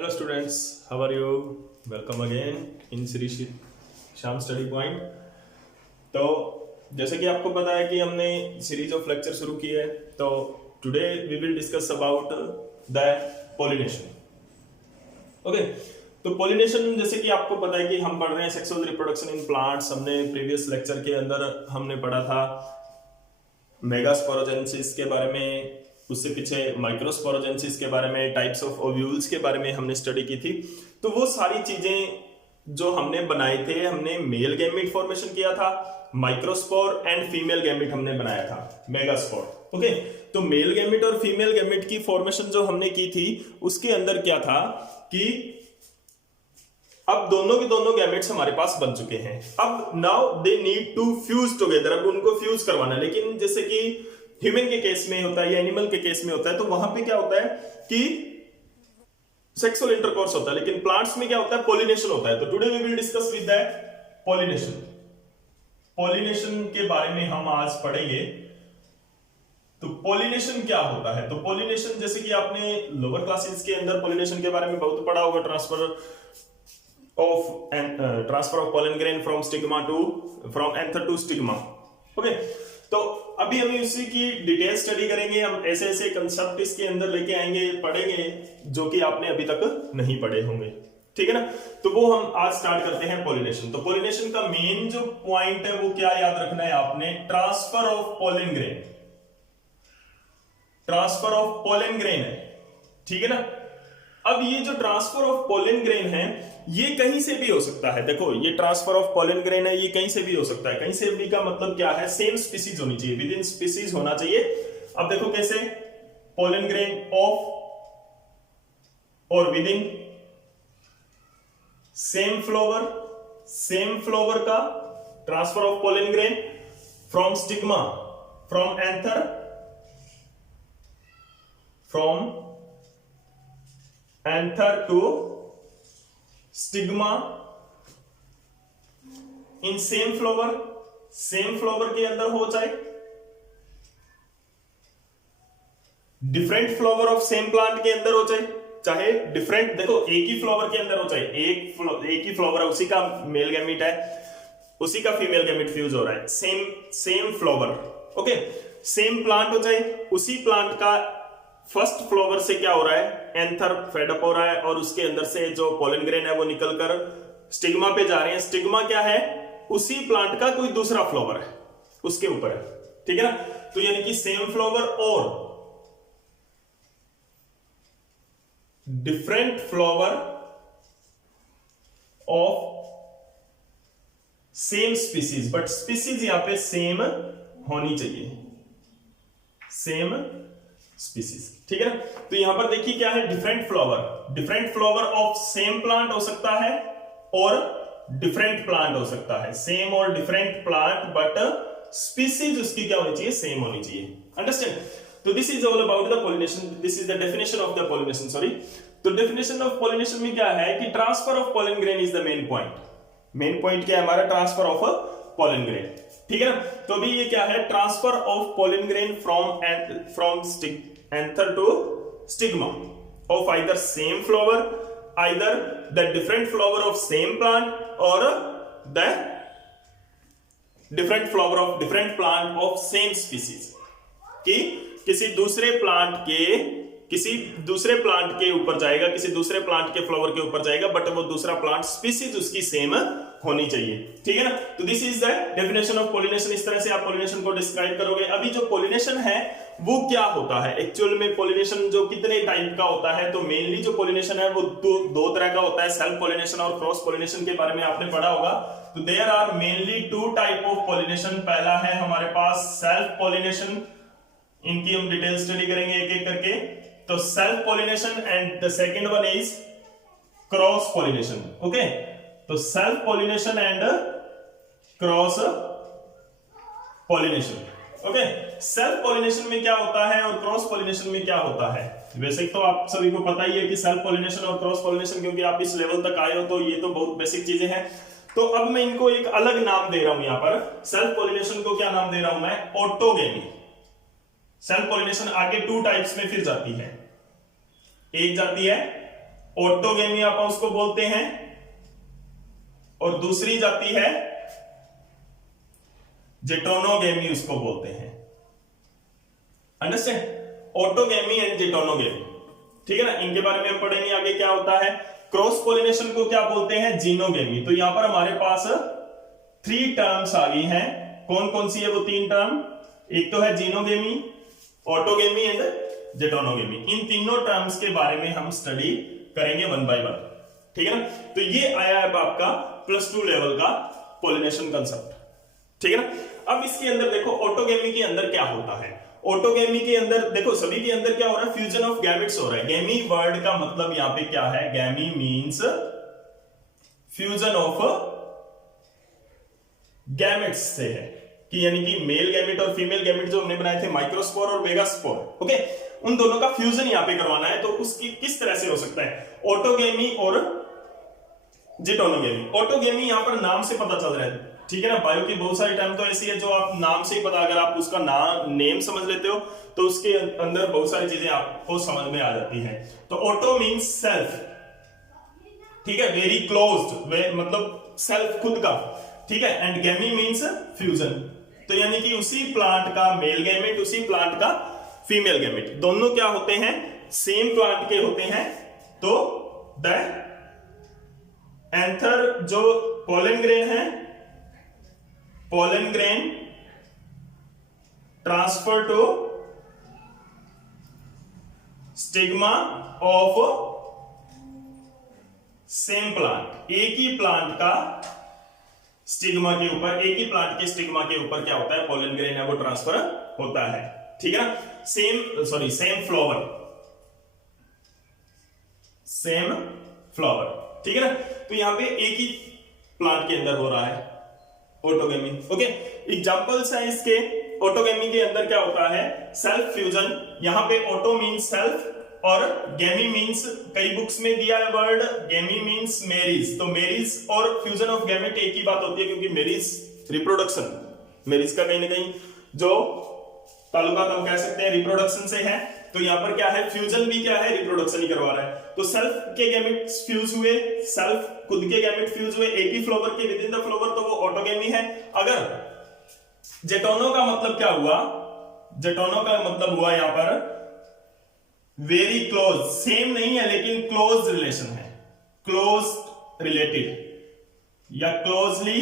Hello students, how are you? Welcome again in Sri Sham Study Point। तो जैसे कि आपको पता है कि हमने सीरीज ऑफ लेक्चर शुरू की है, तो today we will discuss about the pollination. Okay, तो पॉलिनेशन जैसे कि आपको पता है कि हम पढ़ रहे हैं सेक्सुअल रिप्रोडक्शन इन प्लांट्स। हमने प्रीवियस लेक्चर के अंदर हमने पढ़ा था मेगास्पोरोजेनेसिस के बारे में, उससे पीछे माइक्रोस्पोरोजेनेसिस के बारे में, टाइप्स ऑफ ओव्यूल्स के बारे में हमने स्टडी की थी। तो वो सारी चीजें जो हमने बनाए थे, हमने मेल गैमेट फॉर्मेशन किया था, माइक्रोस्पोर एंड फीमेल गैमेट हमने बनाया था, मेगास्पोर। ओके, तो मेल गैमेट और फीमेल गैमेट की फॉर्मेशन जो हमने की थी उसके अंदर क्या था कि अब दोनों के दोनों गैमेट्स हमारे पास बन चुके हैं। अब now they need to fuse together, अब उनको फ्यूज करवाना है। लेकिन जैसे कि ह्यूमन के केस में होता है या एनिमल के केस में होता है, तो वहां पे क्या होता है कि सेक्सुअल इंटरकोर्स होता है, लेकिन प्लांट्स में क्या होता है, पॉलिनेशन होता है। तो today we will discuss with that pollination. Pollination के बारे में हम आज पढ़ेंगे। तो पॉलिनेशन क्या होता है? तो पॉलिनेशन जैसे कि आपने लोअर क्लासेस के अंदर पॉलिनेशन के बारे में बहुत पढ़ा होगा, transfer of pollen grain from anther to stigma. Okay, तो अभी हम इसी की डिटेल स्टडी करेंगे। हम ऐसे ऐसे कंसेप्ट इसके अंदर लेके आएंगे, पढ़ेंगे, जो कि आपने अभी तक नहीं पढ़े होंगे। ठीक है ना? तो वो हम आज स्टार्ट करते हैं पॉलिनेशन। तो पॉलिनेशन का मेन जो पॉइंट है वो क्या याद रखना है आपने, transfer of pollen grain. Transfer of pollen grain है, ठीक है ना? अब ये जो ट्रांसफर ऑफ पोलन ग्रेन है ये कहीं से भी हो सकता है। देखो, ये ट्रांसफर ऑफ पोलन ग्रेन है, ये कहीं से भी हो सकता है। कहीं से भी का मतलब क्या है, सेम स्पीसीज होनी चाहिए, विद इन स्पीसीज होना चाहिए। अब देखो कैसे, पोलन ग्रेन ऑफ और विद इन सेम फ्लावर का transfer of pollen grain from stigma, from anther, from anther to stigma in same flower के अंदर हो जाए, different flower of same plant के अंदर हो जाए, चाहे डिफरेंट, देखो एक ही फ्लावर के अंदर हो जाए, एक ही फ्लावर है, उसी का मेल गैमेट है, उसी का फीमेल गैमेट फ्यूज हो रहा है, same flower. Okay, same plant हो जाए, उसी प्लांट का फर्स्ट फ्लावर से क्या हो रहा है, एंथर फेडअप हो रहा है, और उसके अंदर से जो पोलन ग्रेन है वो निकलकर स्टिग्मा पे जा रहे हैं। स्टिग्मा क्या है, उसी प्लांट का कोई दूसरा फ्लावर है, उसके ऊपर है। ठीक है ना? तो यानी कि सेम फ्लावर और different flower of same species, but species यहां पे सेम होनी चाहिए, सेम स्पीसीज। ठीक है ना? तो यहां पर देखिए क्या है, different flower of same plant हो सकता है और डिफरेंट प्लांट हो सकता है, सेम और डिफरेंट प्लांट, बट स्पीसीज उसकी क्या होनी चाहिए, सेम होनी चाहिए। अंडरस्टैंड? तो this is all about the pollination, this is the definition of the pollination. Sorry, तो डेफिनेशन ऑफ पॉलिनेशन में क्या है कि transfer of pollen grain is the main point. Main point क्या है हमारा, ट्रांसफर ऑफ पोलन ग्रेन। ठीक है ना? तो अभी ये क्या है, transfer of pollen grain from anther to stigma of either same flower, either the different flower of same plant, or the different flower of different plant of same species। कि किसी दूसरे प्लांट के ऊपर जाएगा, किसी दूसरे प्लांट के flower के ऊपर जाएगा, बट वो दूसरा प्लांट स्पीसीज उसकी सेम होनी चाहिए। ठीक है ना? तो this is the definition of pollination. इस तरह से आप पॉलिनेशन को डिस्क्राइब करोगे। अभी जो पॉलिनेशन है वो क्या होता है एक्चुअल में, पॉलिनेशन जो कितने टाइप का होता है, तो मेनली जो पॉलिनेशन है वो दो तरह का होता है, सेल्फ पॉलिनेशन और क्रॉस पॉलिनेशन के बारे में आपने पढ़ा होगा। तो there are mainly two type of pollination. पहला है हमारे पास सेल्फ पॉलिनेशन, इनकी हम डिटेल स्टडी करेंगे एक एक करके। तो self pollination and the second one is cross pollination. Okay, तो self pollination and cross pollination. Okay, self pollination में क्या होता है और क्रॉस पॉलिनेशन में क्या होता है? वैसे तो आप सभी को पता ही है कि सेल्फ पॉलिनेशन और क्रॉस पॉलिनेशन, क्योंकि आप इस लेवल तक आए हो तो ये तो बहुत बेसिक चीजें हैं। तो अब मैं इनको एक अलग नाम दे रहा हूं। यहां पर सेल्फ पॉलिनेशन को क्या नाम दे रहा हूं मैं, ऑटोगेमी। सेल्फ पॉलिनेशन आगे टू टाइप्स में फिर जाती है। एक जाती है ऑटोगेमी आप उसको बोलते हैं, और दूसरी जाती है जेटोनोगेमी उसको बोलते हैं। अंडरस्टैंड? ऑटोगेमी एंड जेटोनोगेमी, ठीक है ना, इनके बारे में हम पढ़ेंगे आगे क्या होता है। क्रॉस पोलिनेशन को क्या बोलते हैं? जीनोगेमी। तो यहां पर हमारे पास 3 टर्म्स आ गई हैं। कौन कौन सी है वो 3 टर्म? एक तो है जीनोगेमी, ऑटोगेमी एंड जेटोनोगेमी। इन तीनों टर्म्स के बारे में हम स्टडी करेंगे 1 बाय 1, ठीक है ना। तो ये आया है आपका +2 लेवल का पोलिनेशन कंसेप्ट, ठीक है ना। अब इसके अंदर देखो ऑटोगेमी के अंदर क्या होता है। ऑटोगेमी के अंदर देखो सभी के अंदर क्या हो रहा है? फ्यूजन ऑफ गैमेट्स हो रहा है। गैमी वर्ड का मतलब यहां पे क्या है? गैमी मींस फ्यूजन ऑफ गैमेट्स से है, कि यानी कि मेल गैमेट और फीमेल गैमेट जो हमने बनाए थे माइक्रोस्पोर और मेगास्पोर, ओके, उन दोनों का फ्यूजन यहां पे करवाना है। तो उसकी किस तरह से हो सकता है? ऑटोगेमी और जेटोनोगेमी। ऑटोगेमी यहां पर नाम से पता चल रहा है, ठीक है ना। बायो की बहुत सारी टर्म तो ऐसी है जो आप नाम से ही पता, अगर आप उसका नाम नेम समझ लेते हो तो उसके अंदर बहुत सारी चीजें आपको समझ में आ जाती हैं। तो ऑटो मींस सेल्फ, ठीक है, वेरी क्लोज्ड, मतलब सेल्फ खुद का, ठीक है। एंड गैमी मींस फ्यूजन, तो यानी कि उसी प्लांट का मेल गैमेट, उसी प्लांट का फीमेल गैमेट, दोनों क्या होते हैं? सेम प्लांट के होते हैं। तो द एंथर जो पोलन ग्रेन है, pollen grain transfer to stigma of same plant. एक ही प्लांट का स्टिग्मा के ऊपर, एक ही प्लांट के स्टिग्मा के ऊपर क्या होता है? पोलन ग्रेन है वो ट्रांसफर होता है, ठीक है ना। सेम फ्लावर, सेम फ्लावर, ठीक है ना। तो यहां पे एक ही प्लांट के अंदर हो रहा है ऑटोगेमी, ओके। एग्जांपल्स हैं इसके। ऑटोगेमी के अंदर क्या होता है? Self fusion. यहां पे ऑटो मींस सेल्फ और गेमी मींस, कई बुक्स में दिया है वर्ड गेमी मींस मैरिज। तो मैरिज और फ्यूजन ऑफ गैमेट एक ही बात होती है, क्योंकि मैरिज रिप्रोडक्शन, मैरिज का कहीं ना कहीं जो ताल्लुकात हम कह सकते हैं रिप्रोडक्शन से है। तो यहां पर क्या है? फ्यूजन भी क्या है? रिप्रोडक्शन ही करवा रहा है। तो सेल्फ के गैमेट फ्यूज हुए, सेल्फ खुद के गैमेट फ्यूज हुए एक ही फ्लावर के विद इन द फ्लावर, तो वो ऑटोगेमी है। अगर जेटोनो का मतलब क्या हुआ? जेटोनो का मतलब हुआ यहां पर वेरी क्लोज, सेम नहीं है लेकिन क्लोज रिलेशन है, क्लोज रिलेटेड या क्लोजली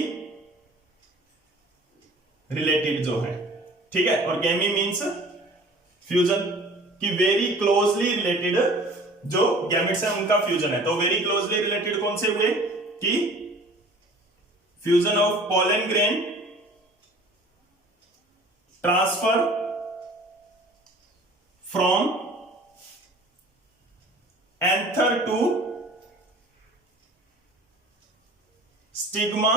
रिलेटेड जो है, ठीक है। और गैमी मींस फ्यूजन, कि वेरी क्लोजली रिलेटेड जो गैमेट्स हैं उनका फ्यूजन है। तो वेरी क्लोजली रिलेटेड कौन से हुए? कि fusion of pollen grain transfer from anther to stigma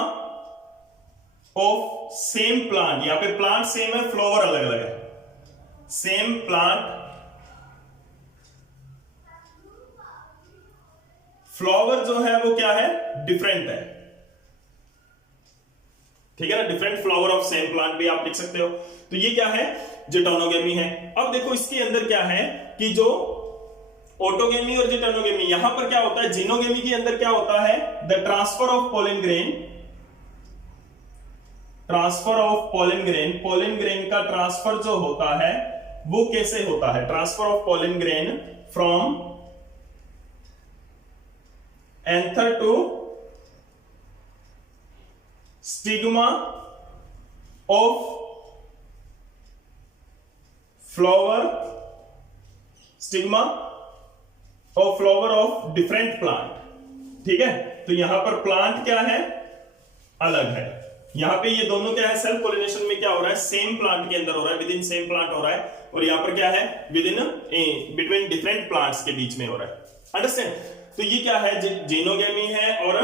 of same plant. यहां पे प्लांट सेम है, फ्लावर अलग अलग है। सेम प्लांट, फ्लावर जो है वो क्या है? डिफरेंट है, ठीक है ना। Different flower of same plant भी आप लिख सकते हो। तो ये क्या है? जेटोनोगेमी है। अब देखो इसके अंदर क्या है कि जो ऑटोगेमी और जेटोनोगेमी, यहां पर क्या होता है? जीनोगेमी के अंदर क्या होता है? The transfer of pollen grain, transfer of pollen grain, pollen grain का ट्रांसफर जो होता है वो कैसे होता है? Transfer of pollen grain from anther to stigma of flower, stigma of flower of different plant, ठीक है। तो यहां पर प्लांट क्या है? अलग है। यहां पे ये दोनों क्या है? सेल्फ पोलिनेशन में क्या हो रहा है? सेम प्लांट के अंदर हो रहा है, विद इन सेम प्लांट हो रहा है। और यहां पर क्या है? With in between different plants के बीच में हो रहा है। अंडरस्टैंड? तो ये क्या है? जीनोगेमी है और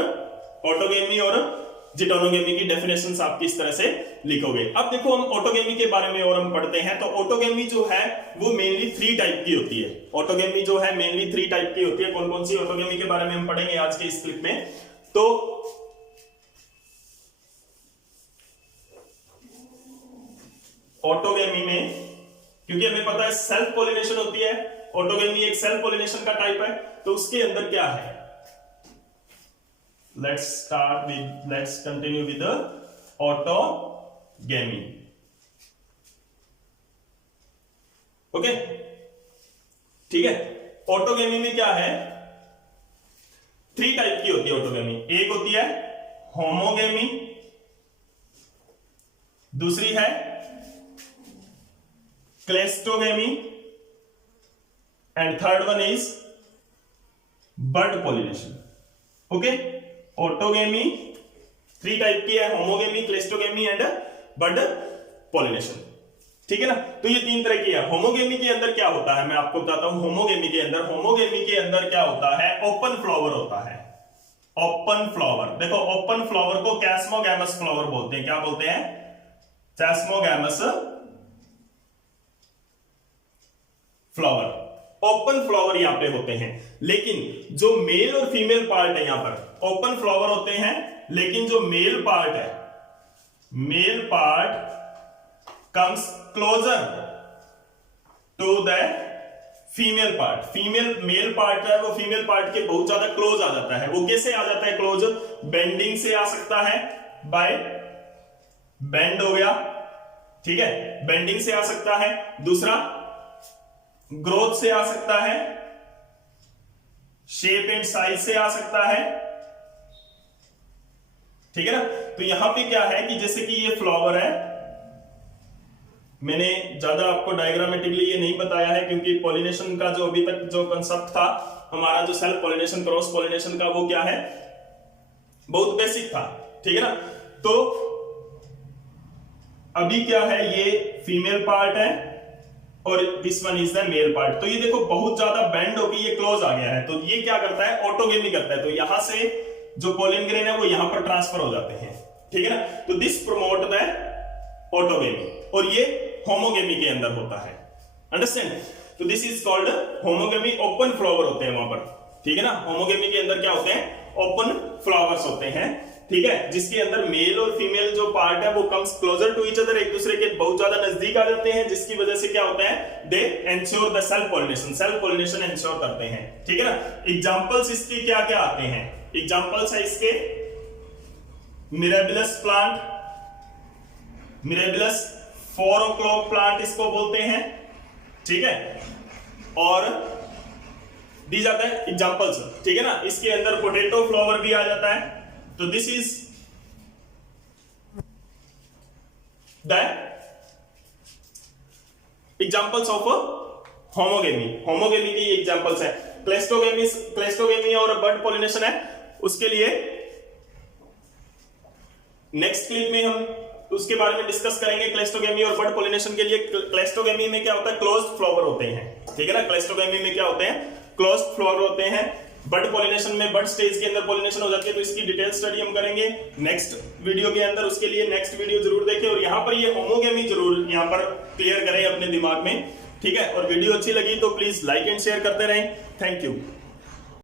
ऑटोगेमी और जेटोनोगेमी की डेफिनेशंस आप किस तरह से लिखोगे। अब देखो हम ऑटोगेमी के बारे में और हम पढ़ते हैं। तो ऑटोगेमी जो है वो मेनली 3 टाइप की होती है। ऑटोगेमी जो है मेनली 3 टाइप की होती है। कौन कौन सी ऑटोगेमी के बारे में हम पढ़ेंगे आज के इस क्लिप में। तो ऑटोगेमी में क्योंकि हमें पता है सेल्फ पोलिनेशन होती है, ऑटोगेमी एक सेल्फ पॉलिनेशन का टाइप है, तो उसके अंदर क्या है, let's continue with autogamy. Okay, ठीक है। ऑटोगेमी में क्या है, 3 टाइप की होती है ऑटोगेमी। एक होती है होमोगेमी, दूसरी है cleistogamy, and third one is bud pollination. Okay, autogamy 3 type की है, homogamy, cleistogamy and bud pollination. ठीक है ना, तो ये 3 तरह की है। होमोगेमी के अंदर क्या होता है मैं आपको बताता हूं। होमोगेमी के अंदर क्या होता है, ओपन फ्लावर होता है। ओपन फ्लावर, देखो ओपन फ्लावर को कैस्मोगैमस फ्लावर बोलते हैं। क्या बोलते हैं, कैस्मोगैमस फ्लावर। ओपन फ्लावर यहां पे होते हैं, लेकिन जो मेल और फीमेल पार्ट है यहां पर ओपन फ्लावर होते हैं, लेकिन जो मेल पार्ट है, male part comes closer to the female part. Male part है वो फीमेल पार्ट के बहुत ज्यादा क्लोज आ जाता है। वो कैसे आ जाता है क्लोज, बेंडिंग से आ सकता है, बाय बेंड हो गया, ठीक है, बेंडिंग से आ सकता है। दूसरा ग्रोथ से आ सकता है, शेप एंड साइज से आ सकता है, ठीक है ना। तो यहां पे क्या है कि जैसे कि ये फ्लावर है, मैंने ज्यादा आपको डायग्रामेटिकली ये नहीं बताया है क्योंकि पॉलिनेशन का जो अभी तक जो कंसेप्ट था हमारा, जो सेल्फ पॉलिनेशन क्रॉस पॉलिनेशन का, वो क्या है, बहुत बेसिक था, ठीक है ना। तो अभी क्या है, ये फीमेल पार्ट है और this one is the male part. तो ये देखो बहुत ज्यादा बेंड होकर ये क्लोज आ गया है, तो ये क्या करता है, ऑटोगेमी करता है। तो यहां से जो पोलिन ग्रेन है वो यहां पर ट्रांसफर हो जाते हैं, ठीक है ना। तो दिस प्रमोट द ऑटोगेमी, और ये होमोगेमी के अंदर होता है, अंडरस्टैंड। तो this is called homogamy. Open flower होते हैं वहां पर, ठीक है ना। होमोगेमी के अंदर क्या होते हैं, ओपन फ्लावर्स होते हैं, ठीक है, जिसके अंदर मेल और फीमेल जो पार्ट है वो comes closer to each other, एक दूसरे के बहुत ज्यादा नजदीक आ जाते हैं, जिसकी वजह से क्या होता है, they ensure the self pollination ensure करते हैं, ठीक है ना। एग्जांपल्स इसके क्या क्या आते हैं, एग्जांपल्स है इसके मिरेबिलस प्लांट, मिरेबिलस 4 o'clock प्लांट इसको बोलते हैं, ठीक है, और दी जाता है एग्जांपल्स, ठीक है ना। इसके अंदर पोटैटो फ्लावर भी आ जाता है। तो this is the examples of homogamy. Homogamy की एग्जांपल्स है। क्लेस्टोगेमी और बड पॉलिनेशन है, उसके लिए नेक्स्ट क्लिप में हम उसके बारे में डिस्कस करेंगे। क्लेस्टोगेमी और बड पॉलिनेशन के लिए, क्लेस्टोगेमी में क्या होता है, क्लोज्ड फ्लावर होते हैं, ठीक है ना। क्लेस्टोगेमी में क्या होते हैं, क्लोज्ड फ्लावर होते हैं। बड पॉलिनेशन में बड स्टेज के अंदर पॉलिनेशन हो जाती है, तो इसकी डिटेल स्टडी हम करेंगे नेक्स्ट वीडियो के अंदर। उसके लिए नेक्स्ट वीडियो जरूर देखें, और यहां पर ये होमोगेमी जरूर यहां पर क्लियर करें अपने दिमाग में, ठीक है। और वीडियो अच्छी लगी तो प्लीज लाइक एंड शेयर करते रहें। Thank you.